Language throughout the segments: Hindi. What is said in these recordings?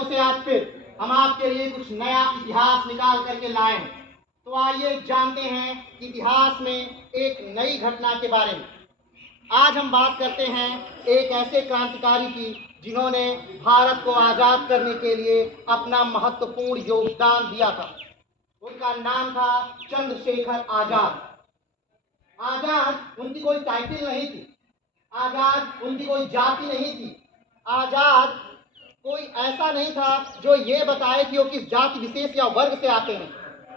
दिनों से आज फिर हम आपके लिए कुछ नया इतिहास निकाल करके लाए हैं। तो आइए जानते हैं इतिहास में एक नई घटना के बारे में। आज हम बात करते हैं एक ऐसे क्रांतिकारी की जिन्होंने भारत को आज़ाद करने के लिए अपना महत्वपूर्ण योगदान दिया था। उनका नाम था चंद्रशेखर आजाद। आजाद उनकी कोई टाइटल नहीं थी, आजाद उनकी कोई जाति नहीं थी, आजाद कोई ऐसा नहीं था जो ये बताए कि वो किस जाति विशेष या वर्ग से आते हैं।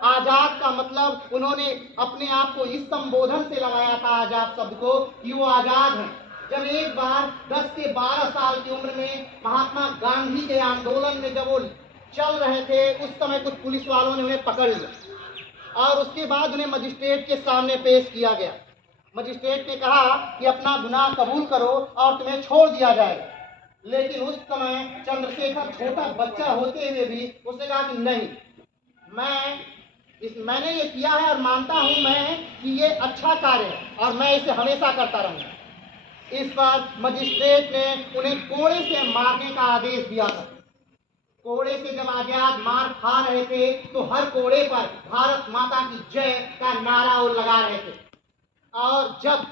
आजाद का मतलब उन्होंने अपने आप को इस संबोधन से लगाया था, आजाद शब्द को, कि वो आजाद हैं। जब एक बार 10 से 12 साल की उम्र में महात्मा गांधी के आंदोलन में जब वो चल रहे थे, उस समय कुछ पुलिस वालों ने उन्हें पकड़ लिया और उसके बाद उन्हें मजिस्ट्रेट के सामने पेश किया गया। मजिस्ट्रेट ने कहा कि अपना गुनाह कबूल करो और तुम्हें छोड़ दिया जाएगा। लेकिन उस समय चंद्रशेखर छोटा बच्चा होते हुए भी उसने कहा कि नहीं, मैंने ये किया है और मानता हूं मैं कि ये अच्छा कार्य है और मैं इसे हमेशा करता रहूंगा। इस पर मजिस्ट्रेट ने उन्हें कोड़े से मारने का आदेश दिया था। कोड़े से जब आजाद मार खा रहे थे तो हर कोड़े पर भारत माता की जय का नारा वो लगा रहे थे। और जब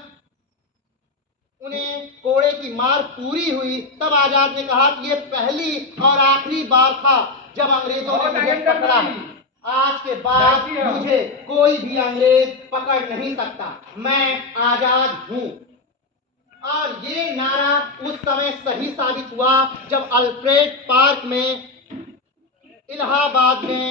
उन्हें कोड़े की मार पूरी हुई तब आजाद ने कहा कि ये पहली और आखिरी बार था जब अंग्रेजों ने मुझे पकड़ा है। आज के बाद मुझे कोई भी अंग्रेज पकड़ नहीं सकता, मैं आजाद हूं। और ये नारा उस समय सही साबित हुआ जब अल्फ्रेड पार्क में इलाहाबाद में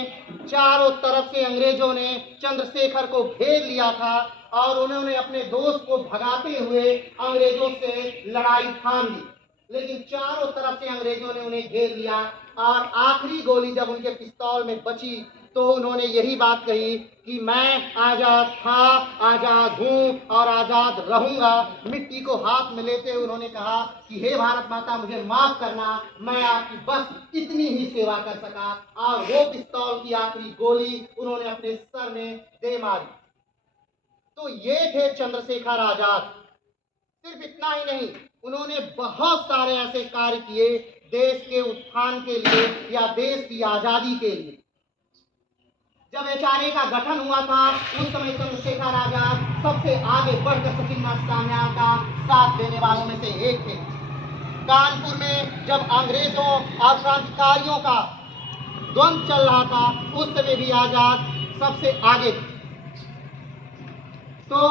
चारों तरफ से अंग्रेजों ने चंद्रशेखर को घेर लिया था और उन्होंने अपने दोस्त को भगाते हुए अंग्रेजों से लड़ाई थाम ली। लेकिन चारों तरफ से अंग्रेजों ने उन्हें घेर लिया और आखिरी गोली जब उनके पिस्तौल में बची तो उन्होंने यही बात कही कि मैं आजाद था, आजाद हूं और आजाद रहूंगा। मिट्टी को हाथ में लेते हुए उन्होंने कहा कि हे भारत माता, मुझे माफ करना, मैं आपकी बस इतनी ही सेवा कर सका। और वो पिस्तौल की आखिरी गोली उन्होंने अपने सर में दे मारी। तो ये थे चंद्रशेखर आजाद। सिर्फ इतना ही नहीं, उन्होंने बहुत सारे ऐसे कार्य किए देश के उत्थान के लिए या देश की आजादी के लिए। जब एचआरए का गठन हुआ था उस समय चंद्रशेखर आजाद सबसे आगे बढ़कर सचिंद्रनाथ सान्याल का साथ देने वालों में से एक थे। कानपुर में जब अंग्रेजों और क्रांतिकारियों का द्वंद्व चल रहा था उस समय भी आजाद सबसे आगे थे। तो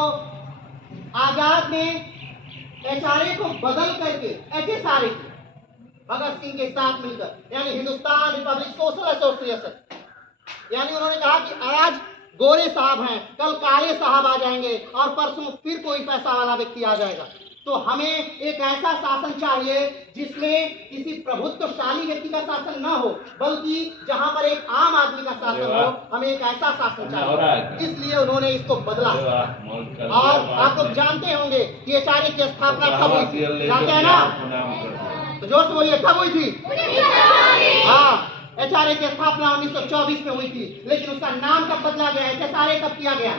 आजाद ने एचआरए को बदल करके एचएसआरए भगत सिंह के साथ मिलकर, यानी हिंदुस्तान रिपब्लिक सोशल एसोसिएशन, यानी उन्होंने कहा कि आज गोरे साहब हैं, कल काले साहब आ जाएंगे और परसों फिर कोई पैसा वाला व्यक्ति आ जाएगा। तो हमें एक ऐसा शासन चाहिए जिसमें किसी प्रभुत्वशाली व्यक्ति का शासन न हो, बल्कि जहां पर एक आम आदमी का शासन हो। हमें एक ऐसा शासन चाहिए, इसलिए उन्होंने इसको बदला। और आप लोग जानते होंगे कि एचआरए की स्थापना कब हुई थी, जानते हैं ना? तो जोर से बोलिए, कब हुई थी? हाँ, एचआरए की स्थापना 1924 में हुई थी। लेकिन उसका नाम कब बदला गया? एचएसआरए कब किया गया?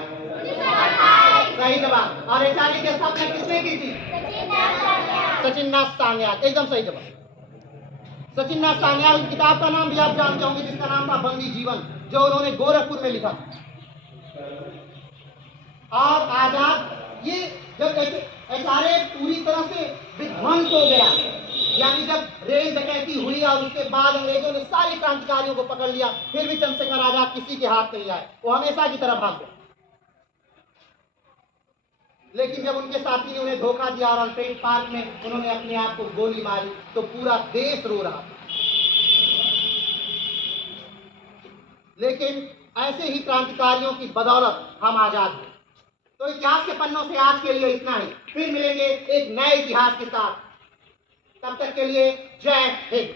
सही जवाब। और एचआरए की स्थापना किसने की थी? सचिंद्रनाथ सान्याल। एकदम सही जवाब। सचिंद्रनाथ सान्याल की किताब का नाम भी आप जानते होंगे, जिसका नाम था बंदी जीवन, जो उन्होंने गोरखपुर में लिखा। और आजाद ये जब एचआरए पूरी तरह से विध्वंस हो गया, यानी जब रेल डकैती हुई और उसके बाद अंग्रेजों ने सारे क्रांतिकारियों को पकड़ लिया, फिर भी चंद्रशेखर आजाद किसी के हाथ नहीं आए, वो हमेशा की तरह भाग गए। लेकिन जब उनके साथी ने उन्हें धोखा दिया और अल्फ्रेड पार्क में उन्होंने अपने आप को गोली मारी तो पूरा देश रो रहा था। लेकिन ऐसे ही क्रांतिकारियों की बदौलत हम आजाद हैं। तो इतिहास के पन्नों से आज के लिए इतना ही। फिर मिलेंगे एक नए इतिहास के साथ। तब तक के लिए जय हिंद।